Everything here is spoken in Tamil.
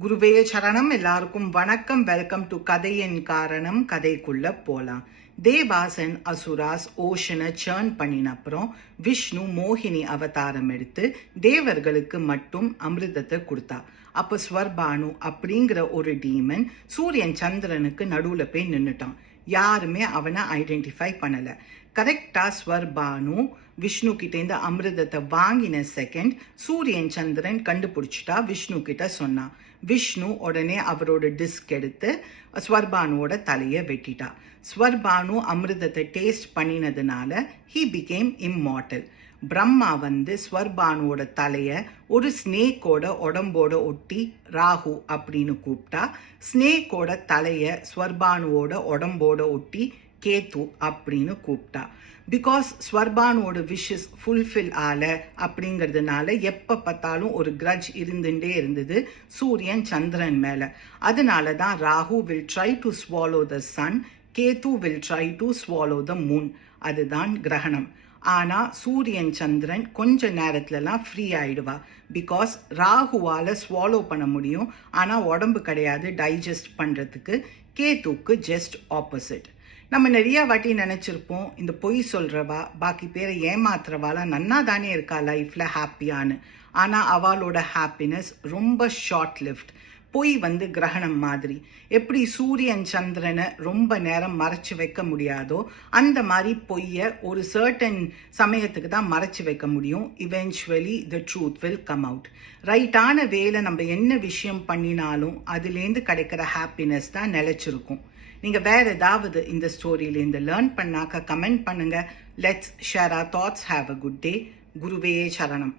குருவே சரணம். எல்லாருக்கும் வணக்கம். வெல்கம் டு கதையின் காரணம். கதைக்குள்ள போலாம். தேவாஸ் அண்ட் அசுராஸ் ஓஷனை சேர்ன் பண்ணின அப்புறம் விஷ்ணு மோகினி அவதாரம் எடுத்து தேவர்களுக்கு மட்டும் அமிர்தத்தை கொடுத்தா. அப்போ ஸ்வர்பானு அப்படிங்கிற ஒரு டீமன் சூரியன் சந்திரனுக்கு நடுவில் போய் நின்றுட்டான். யாருமே அவனை ஐடென்டிஃபை பண்ணலை. கரெக்டாக ஸ்வர்பானு விஷ்ணு கிட்டேருந்து அமிர்தத்தை வாங்கின செகண்ட் சூரியன் சந்திரன் கண்டுபிடிச்சிட்டா. விஷ்ணு கிட்ட சொன்னான். விஷ்ணு உடனே அவரோட டிஸ்க் எடுத்து ஸ்வர்பானுவோட தலையை வெட்டிட்டா. ஸ்வர்பானு அமிர்தத்தை டேஸ்ட் பண்ணினதுனால ஹீ பிகேம் இம்மார்டல். பிரம்மா ஸ்வர்பானுவோட தலையை ஒரு ஸ்னேக்கோட உடம்போட ஒட்டி ராகு அப்படின்னு கூப்பிட்டா. ஸ்னேக்கோட தலையை ஸ்வர்பானுவோட உடம்போட ஒட்டி கேத்து அப்படின்னு கூப்பிட்டா. பிகாஸ் ஸ்வர்பானோட விஷஸ் ஃபுல்ஃபில் ஆல அப்படிங்கிறதுனால எப்போ பார்த்தாலும் ஒரு கிரட்ஜ் இருந்துட்டே இருந்தது சூரியன் சந்திரன் மேலே. அதனால தான் Rahu will try to swallow the sun, Ketu will try to swallow the moon. அதுதான் கிரகணம். ஆனால் சூரியன் சந்திரன் கொஞ்ச நேரத்துலலாம் ஃப்ரீ ஆயிடுவா. பிகாஸ் ராகுவால் ஸ்வாலோ பண்ண முடியும், ஆனால் உடம்பு கிடையாது டைஜஸ்ட் பண்ணுறதுக்கு. கேத்துக்கு ஜஸ்ட் ஆப்போசிட். நம்ம நிறைய வாட்டி நினச்சிருப்போம், இந்த பொய் சொல்கிறவா பாக்கி பேரை ஏமாத்துறவாலாம் நன்னா தானே இருக்கா லைஃப்பில் ஹாப்பியான்னு. ஆனால் அவளோட ஹாப்பினஸ் ரொம்ப ஷார்ட் லிவ்ட். பொய் கிரகணம் மாதிரி. எப்படி சூரியன் சந்திரனை ரொம்ப நேரம் மறைச்சு வைக்க முடியாதோ அந்த மாதிரி பொய்யை ஒரு சர்டன் சமயத்துக்கு தான் மறைச்சு வைக்க முடியும். Eventually the truth will come out. ரைட்டான வேலை நம்ம என்ன விஷயம் பண்ணினாலும் அதுலேருந்து கிடைக்கிற ஹாப்பினஸ் தான் நிலைச்சிருக்கும். நீங்கள் வேறு ஏதாவது இந்த ஸ்டோரியிலேருந்து லேர்ன் பண்ணாக்க கமெண்ட் பண்ணுங்கள். Let's share our thoughts. Have a good day. குருவே சரணம்.